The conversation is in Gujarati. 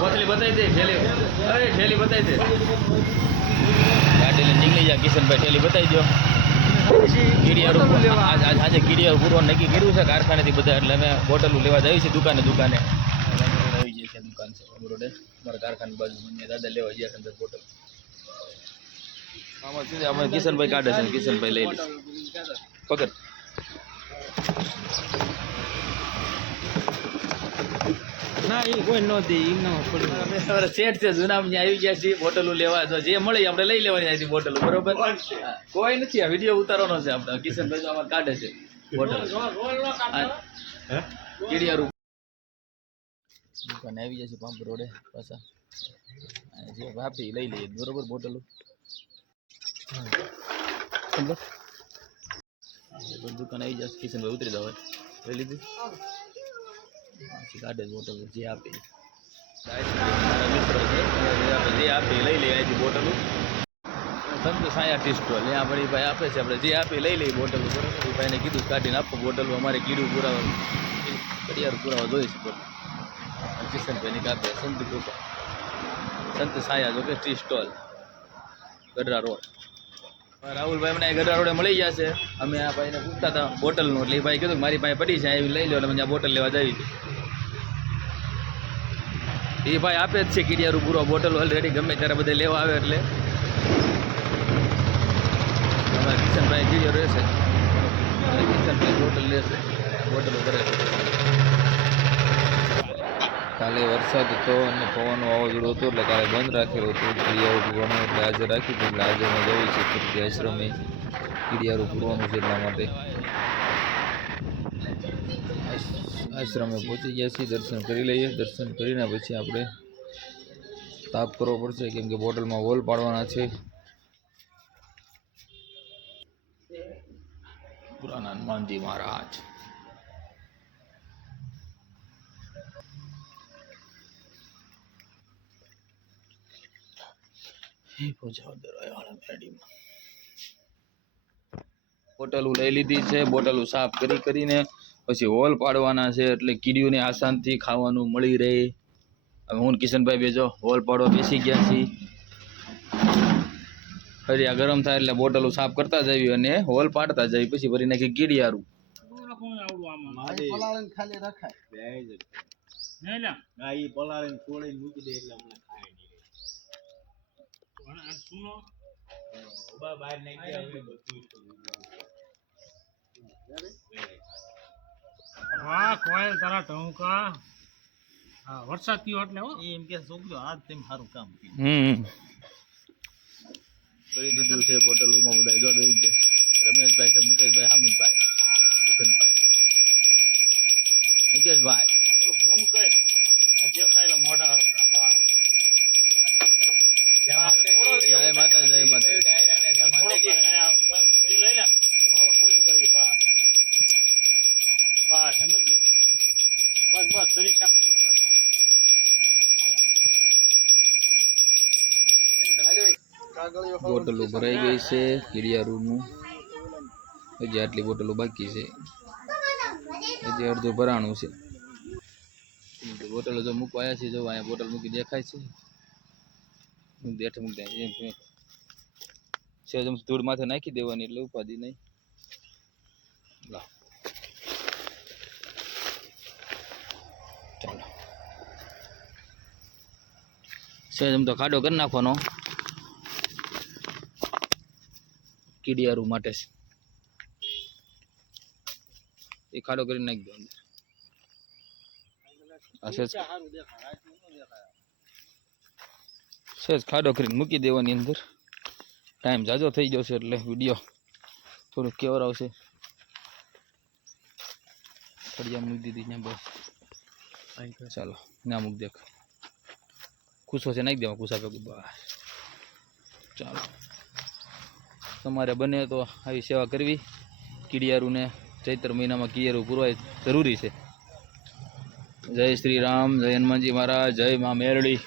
બોતલી બતાવી દે ઠેલી, અરે ઠેલી બતાવી દે, ગાડી લઈને નીકળી જાય. કિશનભાઈ ઠેલી બતાવી દો. કીડિયારું આજે કીડિયારું પૂરવાનું નક્કી કર્યું છે કારખાનેથી બધા, એટલે અમે બોટલું લેવા જઈએ છીએ દુકાને આવી જઈએ છીએ. દુકાન છે રોડે મારા કારખાના બાજુ, દાદા લેવા ગયા અંદર બોટલ. આમાં સીધા અમે કિશનભાઈ કાઢે છે, કિશનભાઈ લઈ લે પકડ. ના એ કોઈ ન દે, સેટ છે જૂના આવી ગયા છીએ બોટલો લેવા, તો જે મળે આપણે લઈ લેવાની હતી બોટલો, બરોબર. કોઈ નથી, આ વિડીયો ઉતારવાનો છે આપણે. કિશનભાઈ તો આમાં કાઢે છે બોટલ. કીડિયારું દુકાને આવી જશે પંપ રોડે પાછા, જે વાપી લઈ લઈએ બરોબર બોટલો. દુકાન આવી જશે, કિશનભાઈ ઉતરી દો, લઈ લીધી કાઢે બોટલ જે આપે. મારા મિત્રો છે જે આપે લઈ લઈએ અહીંથી બોટલો. સંતો સાયા ટી સ્ટોલ ત્યાં આપણી ભાઈ આપે છે, આપણે જે આપે લઈ લઈએ બોટલો, બરોબર. એ ભાઈને કીધું કાઢીને આપો બોટલો, અમારે કીડું પુરાવા કડિયારું પુરાવા જોઈએ છે બોટલ. કિશનભાઈની કાપે સંત કૃપા, સંત સાયા જો કે ટી સ્ટોલ ગઢડા રોડ. રાહુલભાઈ મને ગઢડા રોડે મળી જશે. અમે આ ભાઈને પૂછતા હતા બોટલનું, એટલે એ ભાઈ કીધું મારી પાસે પડી છે એવી લઈ લો, એટલે મને આ બોટલ લેવા જવી છે. એ ભાઈ આપે જ છે કીડિયારું પૂરો બોટલ ઓલરેડી, ગમે ત્યારે બધા લેવા આવે એટલે. અમારે કિશનભાઈ કીડિયારું રહેશે, કિશનભાઈ બોટલ લેશે, બોટલો કરે છે. કાલે વરસાદ હતો અને પવન વાવાઝોડું હતું, એટલે કાલે બંધ રાખેલું હતું કીડિયારું પૂરવાનું, એટલે આજે રાખ્યું હતું. એટલે આજે અમે જઈએ છીએ ફરીથી આશ્રમે કીડિયારું પૂરવાનું છે, એટલા માટે આશ્રમે પહોંચી ગયા છીએ. દર્શન કરી લઈએ, દર્શન કરીને પછી આપણે તાપ કરવો પડશે, કેમ કે બોટલમાં વોલ પાડવાના છે. પુરાના હનુમાનજી મહારાજ બોટલો લઈ લીધી છે. બોટલો સાફ કરીને પછી હોલ પાડવાના છે, એટલે કીડીઓને આસાનથી ખાવાનું મળી રહે. હવે હું કિશનભાઈ બેજો હોલ પાડવા બેસી ગયા છીએ. ફરી આ ગરમ થાય એટલે બોટલો સાફ કરતા જઈએ અને હોલ પાડતા જઈએ, પછી ભરી નાખી કીડિયારું. ખાલી રખાય પલાળીને છોડીને મૂકી દે એટલે અમને ખાય નહીં. હા કોઈ તારા ટોંકા વરસાદ થયો એટલે એમ કે છોકરો આજ તેમ સારું કામ કર્યું. કરી દીધું છે બોટલોમાં બધા જો દઈ દે. રમેશભાઈ છે, મુકેશભાઈ, હામુદભાઈ, કિશનભાઈ, મુકેશભાઈ દેખાયેલા મોઢા હરખા. જય માતા, જય માતા. બોટલો ભરાઈ ગઈ છે કીડિયારુંનું, હજી આટલી બોટલો બાકી છે, હજી અડધું ભરાણું છે. બોટલો જો મૂકવા આવ્યા છે, જો અહીંયા બોટલ મૂકી દેખાય છે. દેઠ મૂકી દે એમ છે, ધૂળ માથે નાખી દેવાની એટલે ઉપાધિ નહીં. ચાલો સેજમ તો ખાડો કરી નાખવાનો કીડિયારું માટે છે, એ ખાડો કરી નાખી દો અંદર. સેજ ખાડો કરીને મૂકી દેવાની અંદર. ટાઈમ જાજો થઈ ગયો છે એટલે વિડીયો થોડુંક કેવર આવશે. ફળિયા મૂકી દીધી ને બસ. ચાલો ના મૂક દેખ ખુશો છે નાખી દેવા ખુશા ભેગું બસ. ચાલો તમારે બને તો આવી સેવા કરવી. કીડિયારુંને ચૈત્ર મહિનામાં કીડિયારું પૂરવાય જરૂરી છે. જય શ્રી રામ, જય હનુમાનજી મહારાજ, જય મા મેરડી.